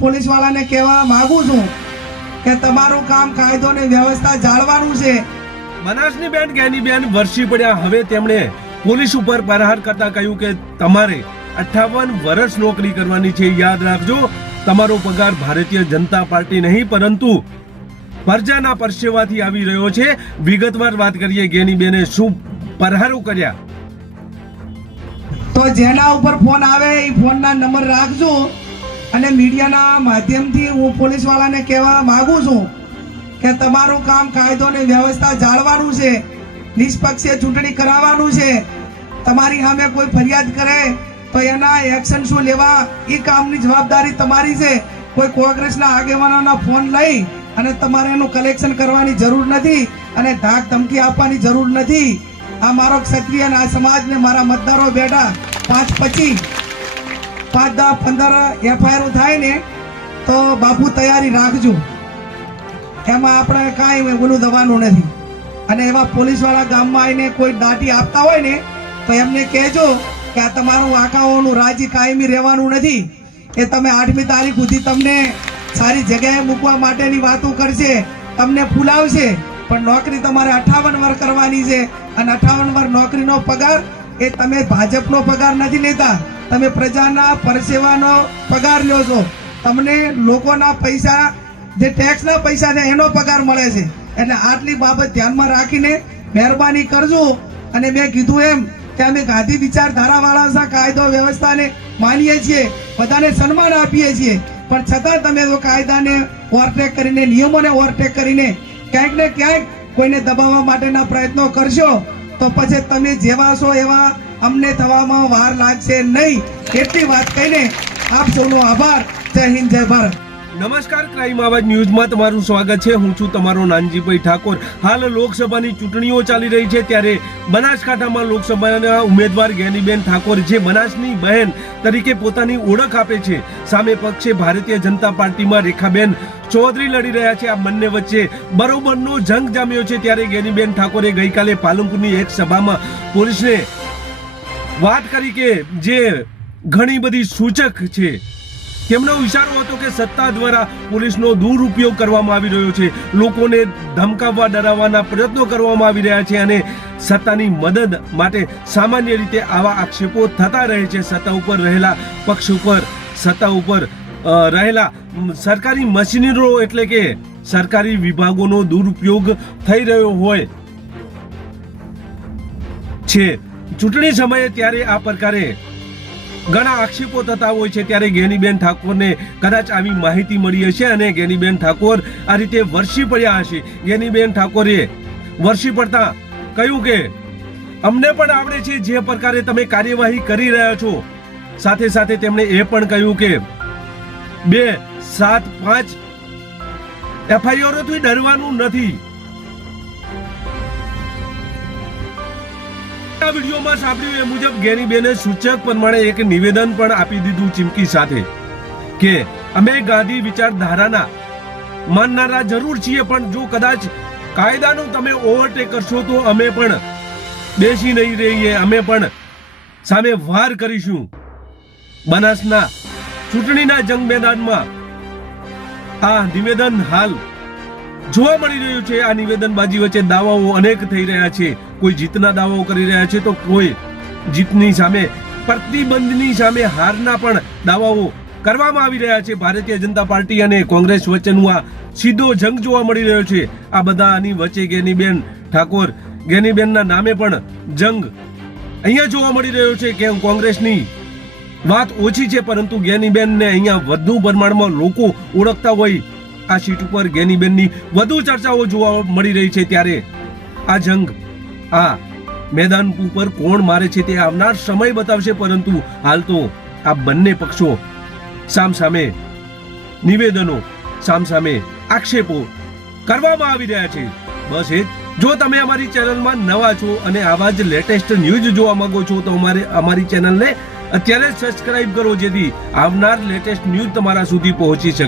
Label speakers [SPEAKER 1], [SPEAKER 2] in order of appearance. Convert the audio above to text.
[SPEAKER 1] Police વાળાને કહેવા માંગુ છું કે તમારું કામ કાયદો ને વ્યવસ્થા જાળવાનું છે.
[SPEAKER 2] બનાસની બેન જ્ઞાની બેન વર્ષી પડ્યા. હવે તેમણે પોલીસ ઉપર પ્રહાર કરતા કહ્યું કે તમારે અઠાવન વર્ષ નોકરી કરવાની છે યાદ રાખજો. તમારો પગાર ભારતીય જનતા પાર્ટી નહીં પરંતુ પ્રજાના પરસેવાથી આવી રહ્યો છે. વિગતવાર વાત કરીએ ગેની બેને શું પ્રહારો કર્યા?
[SPEAKER 1] તો જેના ઉપર ફોન આવે એ ફોનના નંબર રાખજો. અને મીડિયાના માધ્યમથી હું પોલીસવાળાને કહેવા માગું છું કે તમારું કામ કાયદો અને વ્યવસ્થા જાળવાનું છે, નિષ્પક્ષે ચૂંટણી કરાવવાનું છે, તમારી સામે કોઈ ફરિયાદ કરે તો એના એક્શન શું લેવા, એ કામની જવાબદારી તમારી છે. કોઈ કોંગ્રેસના આગેવાનોના ફોન લઈ અને તમારે એનું કલેક્શન કરવાની જરૂર નથી અને ધાક ધમકી આપવાની જરૂર નથી. આ મારો ક્ષત્રિય અને આ સમાજને મારા મતદારો બેઠા પાંચ પચીસ પાંચ દસ પંદર એફઆઈઆર થાય ને, તો બાપુ તૈયારી રાખજો. એમાં આપણે કાંઈ ઓલું દવાનું નથી. અને એવા પોલીસવાળા ગામમાં આવીને કોઈ દાટી આપતા હોય ને, તો એમને કહેજો કે આ તમારું આંકાઓનું રાજી કાયમી રહેવાનું નથી. એ તમે આઠમી તારીખ સુધી તમને સારી જગ્યાએ મૂકવા માટેની વાતો કરશે, તમને ફૂલાવશે. પણ નોકરી તમારે અઠાવન વર કરવાની છે. અને અઠાવન વર નોકરીનો પગાર એ તમે ભાજપનો પગાર નથી લેતા. તમે પ્રજાના પરસેવાનો પગાર લ્યો છો. તમને લોકોના પૈસા, જે ટેક્સના પૈસા છે, એનો પગાર મળે છે. એટલે આટલી બાબત ધ્યાનમાં રાખીને મહેરબાની કરજો. અને મેં કીધું એમ કે અમે ગાંધી વિચારધારા વાળા કાયદો વ્યવસ્થાને માનીએ છીએ, બધાને સન્માન આપીએ છીએ. પણ છતાં તમે તો કાયદાને ઓવરટેક કરીને, નિયમોને ઓવરટેક કરીને ક્યાંક ને ક્યાંક કોઈને દબાવવા માટેના પ્રયત્નો કરશો, તો પછી તમે જેવા છો એવા અમને થવામાં વાર લાગશે નહીં એટલી વાત કહીને આપ સૌનો આભાર. જય હિન્દ, જય ભારત.
[SPEAKER 2] નમસ્કાર, ક્રાઇમ આવાજ ન્યૂઝમાં તમારું સ્વાગત છે. હું છું તમારો નાનજીભાઈ ઠાકોર. હાલ લોકસભાની ચૂંટણીઓ ચાલી રહી છે ત્યારે બનાસકાંઠામાં લોકસભાના ઉમેદવાર જ્ઞાનીબેન ઠાકોર જે બનાસની બહેન તરીકે પોતાની ઓળખ આપે છે, સામે પક્ષે ભારતીય જનતા પાર્ટીમાં રેખાબેન ચૌધરી લડી રહ્યા છે. આ બંને વચ્ચે બરોબરનો જંગ જામ્યો છે. ત્યારે જ્ઞાનીબેન ઠાકોરે ગઈકાલે પાલનપુરની એક સભામાં પોલીસને વાત કરી કે જે ઘણી બધી સૂચક છે, તેમનો ઇશારો હતો કે સત્તા દ્વારા પોલીસનો દુરુપયોગ કરવામાં આવી રહ્યો છે. લોકોને ધમકાવવા, ડરાવવાના પ્રયત્નો કરવામાં આવી રહ્યા છે અને સત્તાની મદદ માટે સામાન્ય રીતે આવા આક્ષેપો થતા રહે છે. સત્તા ઉપર રહેલા પક્ષ ઉપર, સત્તા ઉપર રહેલા સરકારી મશીનરો એટલે કે સરકારી વિભાગોનો દુરુપયોગ થઈ રહ્યો હોય છે. ચૂંટણી સમયે ત્યારે આ પ્રકારે ઘણા આક્ષેપો થતા હોય છે. ત્યારે ગેનીબેન ઠાકોરને કદાચ આવી માહિતી મળી હશે અને ગેનીબેન ઠાકોર આ રીતે વર્ષી પડ્યા હશે. ગેનીબેન ઠાકોરે વર્ષી પડતા કહ્યું કે, અમને પણ આવડે છે જે પ્રકારે તમે કાર્યવાહી કરી રહ્યા છો. સાથે સાથે તેમણે એ પણ કહ્યું કે, બે, સાત, પાંચ એફઆઈઆરથી ડરવાનું નથી. આ વિડીયોમાં સાંભળ્યું એ મુજબ ગેનીબેને સૂચક પ્રમાણે એક નિવેદન પણ આપી દીધું ચીમકી સાથે કે અમે ગાંધી વિચારધારાના માનનારા જરૂર છીએ, પણ જો કદાચ કાયદાનો તમે ઓવરટેક કરશો તો અમે પણ બેસી નહીં રહીએ. અમે પણ સામે વાર કરીશું. બનાસના ચૂંટણીના જંગ મેદાનમાં આ નિવેદન હાલ જોવા મળી રહ્યું છે આ નિવેદનબાજી વચ્ચે દાવાઓ અનેક થઈ રહ્યા છે. કોઈ જીતના દાવાઓ કરી રહ્યા છે તો કોઈ જીતની સામે, પ્રતિબંધની સામે હારના પણ દાવાઓ કરવામાં આવી રહ્યા છે. ભારતીય જનતા પાર્ટી અને કોંગ્રેસ વચ્ચેનું આ સીધો જંગ જોવા મળી રહ્યો છે. આ બધાની વચ્ચે ગેનીબેન ઠાકોર, ગેનીબેનના નામે પણ જંગ અહીંયા જોવા મળી રહ્યો છે કે કોંગ્રેસની વાત ઓછી છે, પરંતુ ગેનીબેનને અહીંયા વધુ પ્રમાણમાં લોકો ઓળખતા હોય આ સીટ ઉપર ગેનીબેનની વધુ ચર્ચાઓ જોવા મળી રહી છે ત્યારે આ જંગ, આ મેદાન ઉપર કોણ મારે છે તે આવનાર સમય બતાવશે, પરંતુ હાલ તો આ બંને પક્ષો સામસામે નિવેદનો, સામસામે આક્ષેપો કરવામાં આવી રહ્યા છે. બસ એ જો. તમે અમારી ચેનલમાં નવા છો અને આવા જ લેટેસ્ટ ન્યૂઝ જોવા માંગો છો, તો અમારે, અમારી ચેનલને અત્યારે સબસ્ક્રાઇબ કરો, જેથી આવનાર લેટેસ્ટ ન્યૂઝ તમારા સુધી પહોંચી શકે.